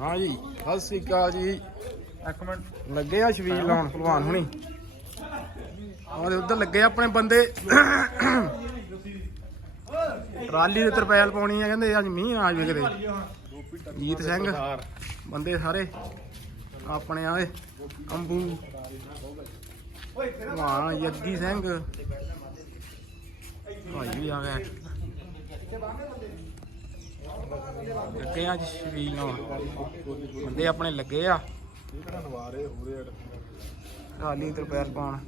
ਹਾਂ ਜੀ ਸਤਿ ਸ੍ਰੀ ਅਕਾਲ ਜੀ। ਇੱਕ ਮਿੰਟ। ਲੱਗੇ ਆ ਸ਼ਵੀਲ ਲਾਉਣ ਭਲਵਾਨ ਹੁਣੀ। ਉਹਦੇ ਉੱਧਰ ਲੱਗੇ ਆਪਣੇ ਬੰਦੇ। ਟਰਾਲੀ ਦੇ ਤਰਪੈਲ ਪਾਉਣੀ ਆ ਕਹਿੰਦੇ ਅੱਜ ਮੀਂਹ ਆ ਜਾਵੇ ਕਿਤੇ। ਜੀਤ ਸਿੰਘ ਬੰਦੇ ਸਾਰੇ ਆਪਣੇ ਆਏ ਅੰਬੂ। ਹਾਂ ਯੱਗੀ ਸਿੰਘ। ਭਾਈ ਵੀ ਆ ਗਏ ਲੱਗੇ ਆ ਅੱਜ ਸ਼ਵੀਲ ਲਾਉਣ ਬੰਦੇ ਆਪਣੇ ਲੱਗੇ ਆ। ਟਰਾਲੀ ਤੇ ਪੈਰ ਪਾਉਣ।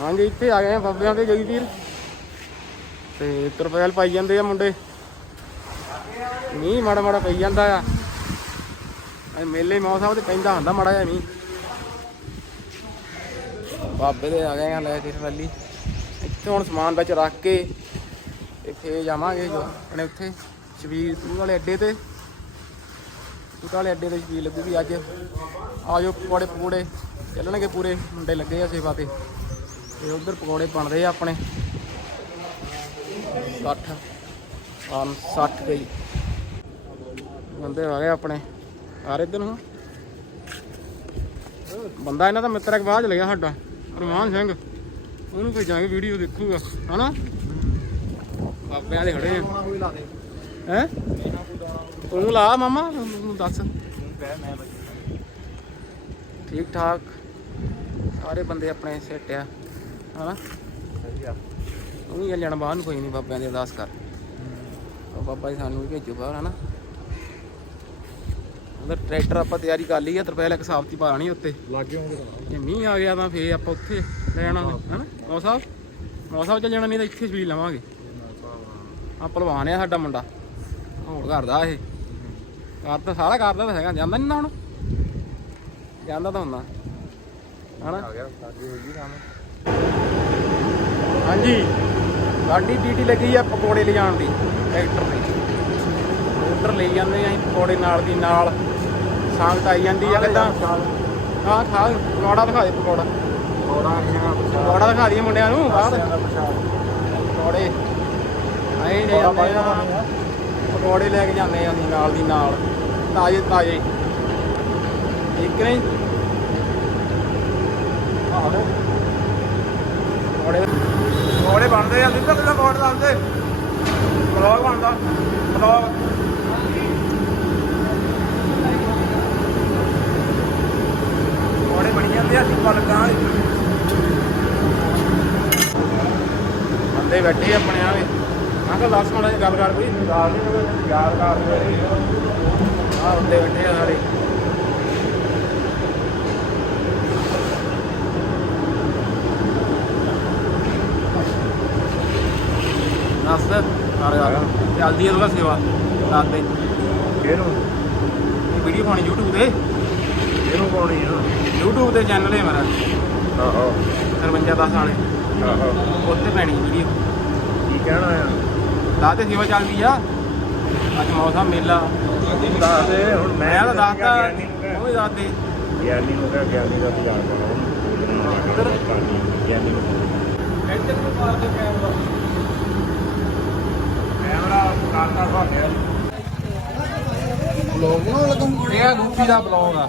ਹਾਂਜੀ, ਇੱਥੇ ਆ ਗਏ ਆ ਬਾਬਿਆਂ ਦੇ ਜਗੀ ਵੀਰ। ਤੇ ਤਰਪੈਲ ਪਾਈ ਜਾਂਦੇ ਆ ਮੁੰਡੇ। ਮੀਂਹ ਮਾੜਾ ਮਾੜਾ ਪਈ ਜਾਂਦਾ ਆ। ਇਹ ਮੇਲੇ ਮੌਸਮ ਤੇ ਪੈਂਦਾ ਹੁੰਦਾ ਮਾੜਾ ਜਿਹਾ ਮੀਂਹ। ਬਾਬੇ ਦੇ ਆ ਗਏ ਆ ਲੈ ਚਿਰ ਟਰਾਲੀ। ਇੱਥੇ ਹੁਣ ਸਮਾਨ ਵਿੱਚ ਰੱਖ ਕੇ ਇੱਥੇ ਜਾਵਾਂਗੇ ਆਪਣੇ ਉੱਥੇ ਸ਼ਬੀਰ ਤੂੰ ਵਾਲੇ ਅੱਡੇ ਤੇ। ਤੂੰ ਵਾਲੇ ਅੱਡੇ ਤੇ ਸ਼ਬੀਰ ਲੱਗੂਗੀ ਅੱਜ। ਆਜੋ ਪਕੌੜੇ ਪਕੌੜੇ ਚੱਲਣਗੇ ਪੂਰੇ, ਮੁੰਡੇ ਲੱਗੇ ਆ ਸੇਵਾ ਤੇ। ਤੇ ਉਧਰ ਪਕੌੜੇ ਬਣਦੇ ਆ ਆਪਣੇ। 60 ਆਨ 60 ਗਈ ਬੰਦੇ ਆ ਗਏ ਆਪਣੇ। ਆ ਰਹੇ ਇੱਧਰ ਨੂੰ। ਬੰਦਾ ਇਹਨਾਂ ਦਾ ਮਿੱਤਰ ਇੱਕ ਬਾਹਰ ਚਲ ਗਿਆ ਸਾਡਾ। ਰਮਾਨ ਸਿੰਘ, ਉਹਨੂੰ ਭੇਜਾਂਗੇ ਵੀਡੀਓ ਦੇਖੂਗਾ, ਹਨਾ? ਬਾਬਿਆਂ ਦੇ ਖੜੇ ਆ। ਹੈ? ਤੂੰ ਲਾ, ਮਾਮਾ ਤੂੰ ਦੱਸ। ਠੀਕ ਠਾਕ ਸਾਰੇ ਬੰਦੇ ਆਪਣੇ ਸੈੱਟ ਆ, ਹਨਾ? ਤੂੰ ਵੀ ਜਾਣਾ ਬਾਹਰ ਨੂੰ, ਕੋਈ ਨਹੀਂ ਬਾਬਿਆਂ ਦੀ ਅਰਦਾਸ ਕਰ। ਬਾਬਾ ਜੀ ਸਾਨੂੰ ਵੀ ਭੇਜੋ ਬਾਹਰ ਹਨਾ? ਉਹਦਾ ਟਰੈਕਟਰ ਆਪਾਂ ਤਿਆਰੀ ਕਰ ਲਈ ਆ ਤਰਪੈਲ ਇੱਕ ਸਾਫਤੀ ਪਾ ਲਾਣੀ ਉੱਤੇ। ਲੱਗੇ ਹੋਣਗੇ ਜੇ ਮੀਂਹ ਆ ਗਿਆ ਤਾਂ ਫੇਰ ਆਪਾਂ ਉੱਥੇ ਲੈ ਆਣਾ ਹਨਾ। ਮੌ ਸਾਹਿਬ ਮੌ ਸਾਹਿਬ ਚੱਲ ਜਾਣਾ ਨਹੀਂ ਤਾਂ ਇੱਥੇ ਛਬੀਲ ਲਵਾਂਗੇ। ਆ ਭਲਵਾਨ ਆ ਸਾਡਾ ਮੁੰਡਾ। ਹੋਣ ਕਰਦਾ ਇਹ? ਕਰ ਤਾਂ ਸਾਰਾ ਕਰਦਾ ਤਾਂ ਹੈਗਾ ਜਾਂਦਾ ਨਹੀਂ ਨਾ ਹੁਣ। ਜਾਂਦਾ ਤਾਂ ਹੁੰਦਾ। ਹਨਾ? ਆ ਗਿਆ ਲੱਗੇ ਹੋ ਗਈ ਕੰਮ। ਹਾਂਜੀ। ਸਾਡੀ ਡਿਊਟੀ ਲੱਗੀ ਆ ਪਕੌੜੇ ਲਿਜਾਣ ਦੀ। ਟਰੈਕਟਰ ਤੇ। ਉਧਰ ਲਈ ਜਾਂਦੇ ਆ ਪਕੌੜੇ ਨਾਲ ਦੀ ਨਾਲ। ਸੰਗਤ ਆਈ ਜਾਂਦੀ ਆ ਕਿਦਾਂ? ਹਾਂ ਖਾ ਪਕੌੜਾ ਦਿਖਾ ਦੇ ਪਕੌੜਾ। ਪਕੌੜਾ ਦਿਖਾ ਦਈਏ ਮੁੰਡਿਆਂ ਨੂੰ ਬਾਹਰ ਪਕੌੜੇ। ਅਸੀਂ ਲੈ ਜਾਂਦੇ ਆ। ਪਕੌੜੇ ਲੈ ਕੇ ਜਾਂਦੇ ਆ ਅਸੀਂ ਨਾਲ ਦੀ ਨਾਲ। ਤਾਜ਼ੇ ਤਾਜ਼ੇ। ਠੀਕ ਨਹੀਂ। ਆਹੋ ਪਕੌੜੇ। ਪਕੌੜੇ ਬਣਦੇ ਆ। ਨਿਕਲ ਦਾ ਪਕੌੜੇ ਲਾਉਂਦੇ ਬਲੌਗ ਬਣਦਾ। ਬਲੌਗ ਪਕੌੜੇ ਬਣੀ ਜਾਂਦੇ ਆ ਸੁੱਕਾ ਲੱਗਾ ਬੰਦੇ ਬੈਠੇ ਆਪਣੇ ਆਵੇ ਮੈਂ ਕਿਹਾ ਲਾਸਟ ਮਾੜਾ ਗੱਲ ਕਰ ਕੋਈ। ਯਾਰ ਨਹੀਂ ਯਾਰ ਕਰ ਆ ਬੰਦੇ ਬੈਠੇ ਆ ਸਾਰੇ। ਨਸ ਕਰ ਗਾ ਜਲਦੀ ਇਹਦਾ ਸੇਵਾ। ਦੇ। ਕਿਹਨੂੰ? ਵੀਡੀਓ ਪਾਣੀ YouTube ਤੇ। ਕਿਹਨੂੰ ਪਾਉਣੀ ਆ? YouTube ਤੇ ਚੈਨਲ ਹੈ ਮੇਰਾ। ਆਹੋ। 53 10 ਵਾਲੇ। ਆਹੋ। ਉੱਥੇ ਪੈਣੀ ਵੀਡੀਓ। ਕੀ ਕਹਿਣਾ ਆ? ਦੱਸ ਦੇ ਸੇਵਾ ਚੱਲਦੀ ਆ। ਅੱਜ ਮੌਸਮ ਮੇਲਾ। ਦੱਸ ਦੇ ਹੁਣ ਮੈਂ ਮੈਂ ਤਾਂ ਦੱਸਤਾ ਉਹ ਵੀ ਦੱਸ ਦੇ ਗਿਆਨੀ ਨੂੰ ਕਹਿ ਗਿਆਨੀ ਦਾ ਪਾਉਣਾ ਉਹਨੂੰ ਗਿਆਨੀ ਨੂੰ ਇੱਧਰ ਨੂੰ ਮਾਰ ਦੇ ਕੈਮਰਾ ਕੈਮਰਾ ਕਾਰਨਾ ਭਾਗਿਆ ਬਲੌਗ ਨੂੰ ਲੱਗੂ। ਇਹ ਆ ਗੂਪੀ ਦਾ ਬਲੌਗ ਆ।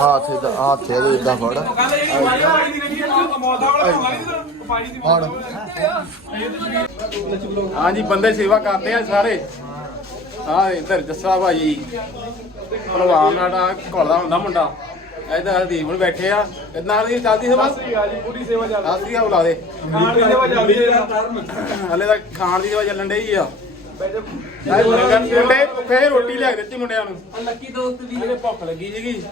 ਹੱਥ ਇਹਦਾ ਹੱਥ ਇਹਦੇ ਇਦਾਂ ਫੜ ਹਾਂਜੀ ਬੰਦੇ ਸੇਵਾ ਕਰਦੇ ਆ ਸਾਰੇ। ਆ ਇੱਧਰ ਜੱਸਾ ਭਾਜੀ ਪ੍ਰਵਾਨ ਨਾਡਾ ਘੋਲਦਾ ਹੁੰਦਾ ਮੁੰਡਾ। ਇਧਰ ਹਰਦੀਪ ਹੁਣ ਬੈਠੇ ਆ। ਤੇ ਨਾਲ ਚੱਲਦੀ ਸੇਵਾ? ਪੂਰੀ ਸੇਵਾ ਚੱਲਦੀ ਆ। ਬੁਲਾ ਦੇ। ਖਾਣ ਹਲੇ ਤਾਂ ਖਾਣ ਦੀ ਸੇਵਾ ਚੱਲਣ ਡਈ ਆ। ਮੁੰਡੇ ਭੁੱਖੇ ਰੋਟੀ ਲਿਆ ਕੇ ਦਿੱਤੀ ਮੁੰਡਿਆਂ ਨੂੰ। ਲੱਕੀ ਦੋਸਤ ਦੀ ਜਿਹੜੇ ਭੁੱਖ ਲੱਗੀ ਸੀਗੀ।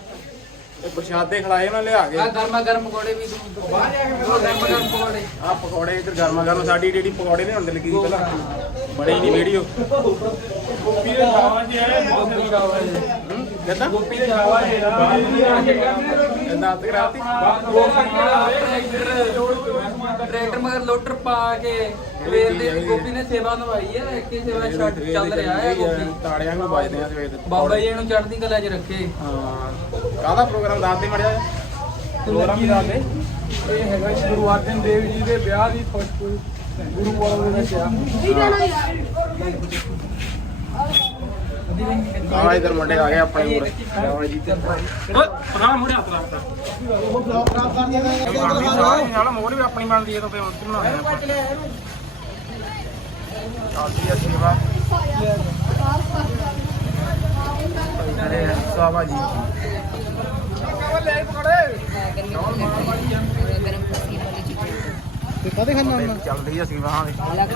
ਇਹ ਪ੍ਰਸ਼ਾਦੇ ਖਿਲਾਏ ਉਹਨਾਂ ਲਿਆ ਕੇ। ਗਰਮਾ ਗਰਮ ਪਕੌੜੇ ਵੀ ਤੂੰ ਬਾਹਰ ਆ ਕੇ ਗਰਮਾ ਗਰਮ ਪਕੌੜੇ। ਆ ਪਕੌੜੇ ਇੱਧਰ ਗਰਮਾ ਗਰਮ ਸਾਡੀ ਜਿਹੜੀ ਪਕੌੜੇ ਨੇ ਹੁੰਦੇ ਲੱਗੀ ਸੀ ਪਹਿਲਾਂ। ਬੜੀ ਨਹੀਂ ਵੀਡੀਓ। ਗੋਪੀ ਦੇ ਖਾਵਾ ਜੀ ਆਏ ਗੋਪੀ ਦਾ ਕਿੱਦਾਂ? ਗੋਪੀ ਦੇ ਖਾਵਾ ਜੀ ਅੱਤ ਕਰਾਤੀ। ਟਰੈਕਟਰ ਮਗਰ ਲੋਟਰ ਪਾ ਕੇ ਸਵੇਰ ਦੇ ਗੋਪੀ ਨੇ ਸੇਵਾ ਨਿਭਾਈ ਹੈ। ਇੱਕ ਹੀ ਸੇਵਾ ਛੱਡ ਚੱਲ ਰਿਹਾ ਹੈ ਗੋਪੀ। ਤਾੜਿਆਂ ਨੂੰ ਵੱਜਦੇ ਆ ਸਵੇਰ ਦੇ। ਬਾਬਾ ਜੀ ਇਹਨੂੰ ਚੜ੍ਹਦੀ ਕਲਾ 'ਚ ਰੱਖੇ। ਹਾਂ। ਕਾਹਦਾ ਪ੍ਰੋਗਰਾਮ ਦੱਸ ਦੇ ਮੜਿਆ ਪ੍ਰੋਗਰਾਮ ਕੀ ਦੱਸ ਦੇ? ਇਹ ਹੈਗਾ ਜੀ ਗੁਰੂ ਅਰਜਨ ਦੇਵ ਜੀ ਦੇ ਵਿਆਹ ਦੀ ਫਸਟ ਗੁਰੂ ਪੂਰਬ ਦੇ ਵਿੱਚ ਆ। ਆਹ ਇਧਰ ਮੁੰਡੇ ਆ ਗਏ ਆਪਣੇ ਕੋਲ ਲਓ ਜੀ ਪਰਾਂ ਮੁੜਿਆ ਪਰਾਂ ਨਾਲ ਮੋਰ ਵੀ ਆਪਣੀ ਬਣਦੀ ਹੈ ਤਾਂ ਫੇਰ ਉੱਧਰ ਬਣਾਉਂਦੇ ਆਪਾਂ। ਚੱਲਦੀ ਆ। ਸੇਵਾ ਅਰੇ ਸਾਵਾ ਜੀ ਤੇ ਕਦੇ ਖਾਣਾ ਤੇ ਚੱਲਦੀ ਆ ਸੇਵਾ ਹਾਂ ਯਾਰ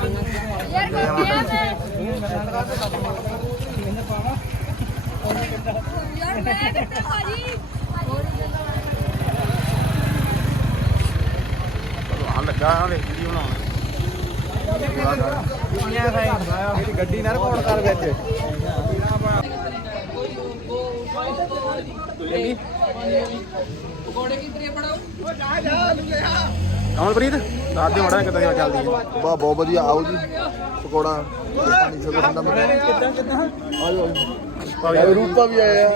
ਯਾਰ ਮੈਂ ਕਿੱਥੇ ਭਾਜੀ ਆ ਲੱਗਾ ਆ ਵੇ ਵੀਡੀਓ ਬਣਾਉਣ ਮੇਰੀ ਗੱਡੀ ਨਾਲ ਰਿਕਾਰਡ ਕਰ ਵਿੱਚ। ਪਕੌੜੇ ਕੀ ਤਰੇ ਬਣਾਓ ਕਮਲਪ੍ਰੀਤ ਦੱਸ ਦੇ ਮੜਾ ਕਿੱਦਾਂ ਚੱਲਦੀ ਹੈ? ਵਾਹ ਬਹੁਤ ਵਧੀਆ ਆਓ ਜੀ ਪਕੌੜਾ ਪਾਣੀ ਸਗੋਂ ਠੰਡਾ ਮੈਂ ਕਿੱਦਾਂ ਕਿੱਦਾਂ? ਆਜੋ ਰੂਪਾ ਵੀ ਆਇਆ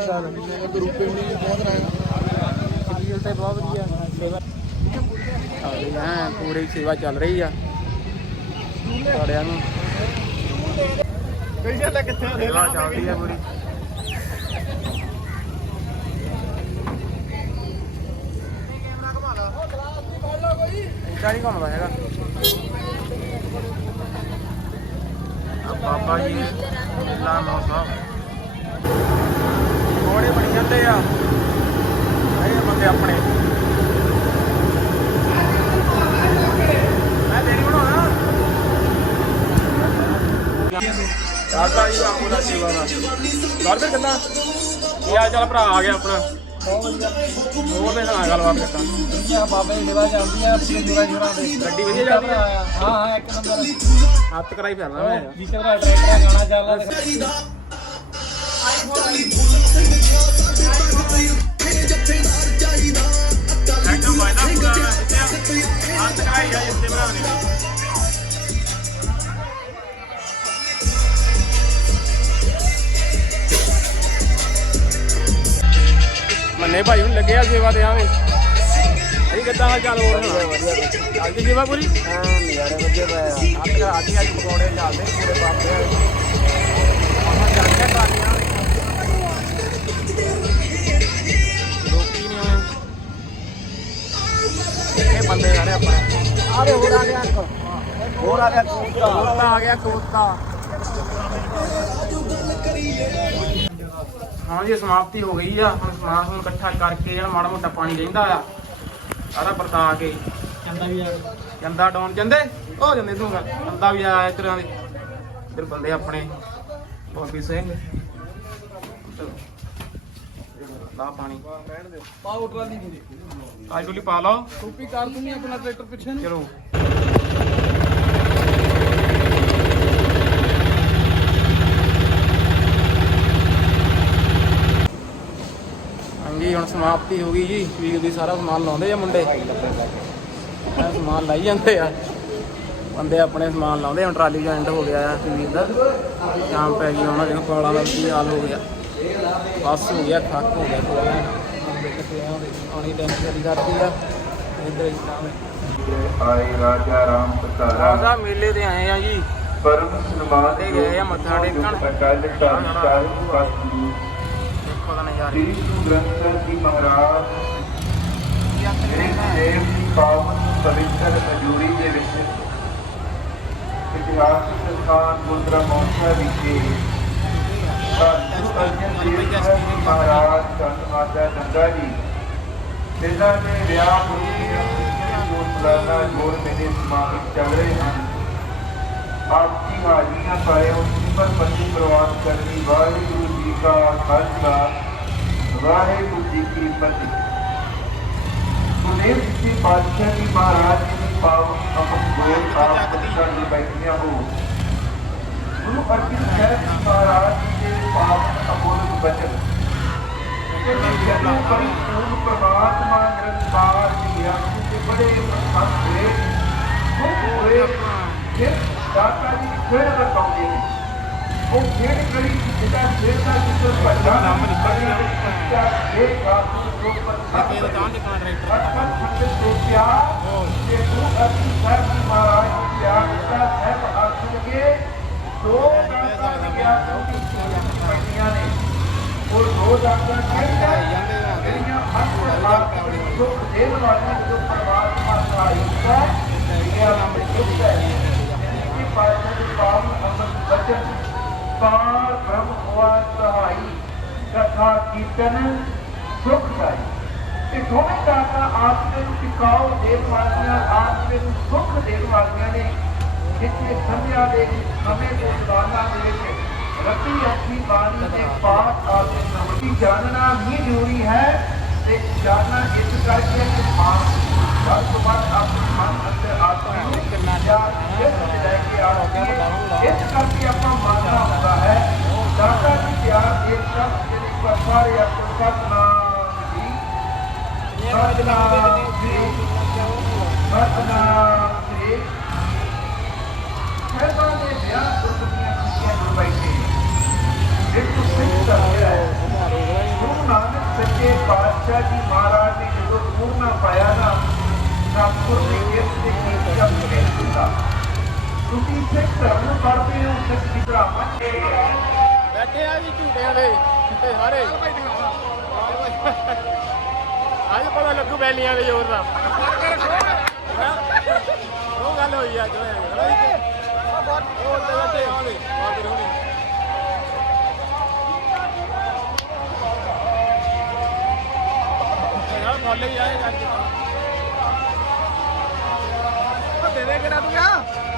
ਇੱਕ ਰੂਪੇ ਵੀ ਬਹੁਤ ਆਇਆ। ਸੀਰੀਅਲ ਤੇ ਬਹੁਤ ਵਧੀਆ ਸੇਵਾ ਹਾਂ ਪੂਰੀ ਸੇਵਾ ਚੱਲ ਰਹੀ ਆ। ਸਾਰਿਆਂ ਨੂੰ। ਕਈ ਜਾਂਦਾ ਕਿੱਥੇ ਸੇਵਾ ਚੱਲਦੀ ਆ ਪੂਰੀ। ਇੱਦਾਂ ਨਹੀਂ ਘੁੰਮਦਾ ਹੈਗਾ। ਆ ਬਾਬਾ ਜੀ ਲਾ ਮੌਸਮ। ਕੋੜੇ ਬਣ ਜਾਂਦੇ ਆ। ਇਹ ਬੰਦੇ ਆਪਣੇ। ਮੈਂ ਤੇਰੀ ਬਣਾਉਣਾ। ਆਟਾ ਜੀ ਬਾਪੂ ਦਾ ਸੇਵਾ ਦਾ। ਗੜਬੜ ਕਿੱਦਾਂ? ਕੀ ਹਾਲ ਚਾਲ ਭਰਾ ਆ ਗਿਆ ਆਪਣਾ। ਹੋਰ ਦੇ ਨਾਲ ਗੱਲਬਾਤ ਕਰਦਾ ਇਹ ਬਾਬਾ ਜੀ ਸੇਵਾ ਜਾਂਦੀ ਆ ਆਪਣੇ ਜੁਰਾ ਜੁਰਾ ਦੇ ਗੱਡੀ ਵਧੀਆ ਚੱਲਦੀ ਆ? ਹਾਂ ਹਾਂ ਇੱਕ ਨੰਬਰ। ਹੱਥ ਕਰਾਈ ਫਿਰਦਾ ਮੈਂ। ਜੀਕਰ ਦਾ ਟਰੈਕਟਰ ਗਾਣਾ ਚੱਲਦਾ ਐਕਟਰ ਵਾਇਦਾ ਪੂਰਾ ਹੱਥ ਕਰਾਈ ਆ ਜਿੱਤੇ ਬਣਾਉਣੇ ਮੰਨੇ ਭਾਈ ਹੁਣ ਲੱਗਿਆ ਸੇਵਾ ਤੇ ਆਵੇਂ ਇਹ ਕਿੱਦਾਂ ਹਾਲ ਚਾਲ ਹੋਰ ਚੱਲਦੀ ਸੇਵਾ ਪੂਰੀ ਹਾਂ ਨਜ਼ਾਰੇ ਵਧੀਆ ਪਿਆ ਹੱਥ ਕਰਾ ਅੱਜ ਪਕੌੜੇ ਚੱਲਦੇ ਪੂਰੇ ਗਿਆ ਕੋਤਾ ਹਾਂ ਜੀ ਸਮਾਪਤੀ ਹੋ ਗਈ ਆ। ਹੁਣ ਸਮਾਨ ਹੁਣ ਇਕੱਠਾ ਕਰਕੇ ਜਿਹੜਾ ਮਾੜਾ ਮੋਟਾ ਪਾਣੀ ਰਹਿੰਦਾ ਆ ਸਾਰਾ ਵਰਤਾ ਕੇ। ਜਾਂਦਾ ਵੀ ਆ ਜੰਦਾ ਡਾਉਣ ਜਾਂਦੇ ਉਹ ਜਾਂਦੇ ਤੂੰ ਜੰਦਾ ਵੀ ਆਇਆ ਇਤਰਾਂ ਦੇ। ਇਧਰ ਬੰਦੇ ਆਪਣੇ ਬੋਬੀ ਸਿੰਘ। ਲਾ ਪਾਣੀ। ਪਾਓ ਟਰਾਲੀ ਦੀ। ਟੁਲੀ ਪਾ ਲਓ। ਟੋਪੀ ਕਰ ਦੂੰਗੀ ਆਪਣਾ ਟਰੈਕਟਰ ਪਿੱਛੇ ਨੂੰ। ਚਲੋ ਹਾਂਜੀ ਹੁਣ ਸਮਾਪਤੀ ਹੋ ਗਈ ਜੀ। ਵੀਰ ਦੀ ਸਾਰਾ ਸਮਾਨ ਲਾਉਂਦੇ ਆ ਮੁੰਡੇ? ਇਹ ਸਮਾਨ ਲਾਈ ਜਾਂਦੇ ਆ। ਬੰਦੇ ਆਪਣੇ ਸਮਾਨ ਲਾਉਂਦੇ ਹੁਣ ਟਰਾਲੀ ਜੁਆਇੰਟ ਹੋ ਗਿਆ ਆ ਵੀਰ ਦਾ। ਸ਼ਾਮ ਪੈ ਗਈ ਉਹਨਾਂ ਦੇ ਕੋਲਾਂ ਦਾ ਕੀ ਹਾਲ ਹੋ ਗਿਆ। ਬਸ ਹੋ ਗਿਆ ਥੱਕ ਹੋ ਗਿਆ ਥੋੜਾ ਆਣੀ ਟੈਂਸ਼ਨ ਕਰਦੀ ਆ। ਇਧਰ ਹੀ ਸਾਹਮਣੇ ਆਏ ਰਾਜਾ ਰਾਮ ਪਤਾਰਾ ਰਾਜਾ ਮੇਲੇ ਤੇ ਆਏ ਆ ਜੀ। ਪਰਮ ਸਮਾਦ ਤੇ ਗਏ ਆ ਮੱਥਾ ਟੇਕਣ। ਅਕਾਲ ਤਖਤ ਸਾਹਿਬ ਵਾਸੀ ਦੇਖੋ ਦਾ ਨਜ਼ਾਰੇ ਸ੍ਰੀ ਗੁਰੂ ਗ੍ਰੰਥ ਸਾਹਿਬ ਜੀ ਮਹਾਰਾਜ ਇਸ ਦੇਵ ਦੀ ਪਾਵਨ ਪਵਿੱਤਰ ਹਜ਼ੂਰੀ ਦੇ ਵਿੱਚ ਇਤਿਹਾਸਕ ਸਥਾਨ ਗੁਰਦੁਆਰਾ ਮੌਂਸਾ ਵਿਖੇ ਧੰਨ ਅਰਜਨ ਦੇਵ ਸਾਹਿਬ ਜੀ ਮਹਾਰਾਜ ਧੰਨ ਮਾਤਾ ਗੰਗਾ ਜੀ ਇਹਨਾਂ ਦੇ ਵਿਆਹ ਹੋਏ ਜੋ ਸਾਲਾਨਾ ਜੋੜ ਮੇਲੇ ਸਮਾਗਮ ਚੱਲ ਰਹੇ ਹਨ ਆਪ ਦੀ ਹਾਜ਼ਰੀਆਂ ਪਾਏ ਉਸ ਪਰ ਪੰਜੀ ਪ੍ਰਵਾਨ ਕਰਨੀ ਵਾਹਿਗੁਰੂ ਜੀ ਕਾ ਖਾਲਸਾ ਵਾਹਿਗੁਰੂ ਜੀ ਕੀ ਫਤਿਹ। ਗੁਰਦੇਵ ਜੀ ਬਾਦਸ਼ਾਹ ਜੀ ਮਹਾਰਾਜ ਜੀ ਦੀ ਪਾਵਨ ਅਮਨ ਗੋਲ ਆਪ ਦੀ ਬੈਠੀਆਂ ਹੋ। ਗੁਰੂ ਅਰਜਨ ਸਾਹਿਬ ਜੀ ਮਹਾਰਾਜ ਜੀ ਦੇ ਪਾਵਨ ਅਮੋਲਕ ਬਚਨ ਜਿਹੜੇ ਜਦੋਂ ਪਰਿਪੂਰਨ ਪ੍ਰਮਾਤਮਾ ਨਿਰੰਕਾਰ ਦੀ ਆਖੀ ਤੇ ਬੜੇ ਪ੍ਰਸੰਨ ਹੋਏ ਖੁਸ਼ ਹੋਏ ਫਿਰ ਦਾਤਾ ਜੀ ਫਿਰ ਰਕਾਉਂਦੇ ਨੇ। ਉਹ ਖੇਡ ਕਰੀ ਜਿਹਦਾ ਖੇਡ ਦਾ ਜਿੱਥੇ ਬੱਚਾ ਖੇਡ ਦਾ ਜੋ ਪੱਥਰ ਇਹ ਤਾਂ ਨਿਕਲਣਾ ਟਰੈਕਟਰ ਅਟਕਲ ਖੰਡੇ ਤੋਂ ਪਿਆਰ ਤੇ ਗੁਰੂ ਅਰਜਨ ਸਾਹਿਬ ਜੀ ਮਹਾਰਾਜ ਜੀ ਪਿਆਰ ਦਿੱਤਾ ਸਹਿਬ ਅਰਥ ਲਗੇ ਦੋ ਦਾਤਾ ਗਿਆ ਕੋਈ ਪਈਆਂ ਨੇ ਉਹ ਦੋ ਦਾਤਾ ਕਿਹੜੀਆਂ ਜਿਹੜੀਆਂ ਹੱਥ ਹਾਥ ਬੜੀ ਸੁਖ ਦੇਣ ਵਾਲੀਆਂ ਜੋ ਪਰਮਾਤਮਾ ਦਾ ਹਿੱਸਾ ਹੈ ਇਹ ਆਪਣੀ ਸੁਖ ਹੈ ਇਹ ਪਾਤਸ਼ਾਹ ਸੁਖਦਾਈ ਇਹ ਦੋਵੇਂ ਦਾਤਾ ਆਤਮੇ ਨੂੰ ਟਿਕਾਓ ਦੇਣ ਵਾਲੀਆਂ ਆਤਮੇ ਨੂੰ ਸੁਖ ਦੇਣ ਵਾਲੀਆਂ ਨੇ। ਜਿੱਥੇ ਸੰਧਿਆ ਦੇ ਸਮੇਂ ਦੇ ਦਾਨਾ ਦੇ ਵਿੱਚ ਰੱਤੀ ਅੱਖੀ ਬਾਣੀ ਦੇ ਪਾਠ ਆਦਿ ਨਵਤੀ ਜਾਣਨਾ ਵੀ ਜ਼ਰੂਰੀ ਹੈ ਤੇ ਜਾਣਨਾ ਇਸ ਕਰਕੇ ਕਿ ਮਾਨ ਸਭ ਤੋਂ ਬਾਅਦ ਆਪਣੇ ਮਨ ਅੰਦਰ ਆਤਮਾ ਨੂੰ ਜਾਂ ਜਿਸ ਲੈ ਕੇ ਆ ਇਸ ਕਰਕੇ ਆਪਾਂ ਮੰਨਣਾ ਹੁੰਦਾ ਹੈ। ਦਾਤਾ ਜੀ ਪਿਆਰ ਦੇ ਸ਼ਬਦ ਜਿਹੜੇ ਪਰ ਸਾਰੇ ਆਪਣੇ ਸਤਨਾਮ ਸਤਨਾਮ ਜੀ ਸਤਨਾਮ ਜੀ ਸਹਿਬਾਂ ਦੇ ਵਿਆਹ ਗੁਰਦੁਆਰੀਆਂ ਖੁਸ਼ੀਆਂ ਨੂੰ ਬੈਠੇ। ਇੱਕ ਸਿੱਖ ਦਾ ਹੈ। ਗੁਰੂ ਨਾਨਕ ਸੱਚੇ ਪਾਤਸ਼ਾਹ ਜੀ ਮਹਾਰਾਜ ਨੇ ਜਦੋਂ ਪੂਰਨਾ ਪਾਇਆ ਨਾ ਨਾਗਪੁਰ ਦੇ ਗੇਟ ਤੇ ਕੀ ਜਪ ਕੇ ਦਿੱਤਾ। ਤੁਸੀਂ ਸਿੱਖ ਧਰਮ ਨੂੰ ਪੜ੍ਹਦੇ ਹੋ, ਸਿੱਖ ਦੀ ਬ੍ਰਾਹਮਣ ਬੈਠੇ ਆ ਜੀ ਝੂਟਿਆਂ ਦੇ ਸਾਰੇ ਅੱਜ ਪਤਾ ਲੱਗੂ ਬੈਲੀਆਂ ਦੇ ਜ਼ੋਰ ਦਾ। ਉਹ ਗੱਲ ਹੋਈ ਅੱਜ ਉਹ ਤੇ ਬੈਠੇ ਹੋਣੇ ਹੋਣੀ ਯਾਰ ਕਾਲਜ ਆਏ ਜਾ ਦੇ ਦੇ ਕਿਹੜਾ ਤੂੰ ਆ?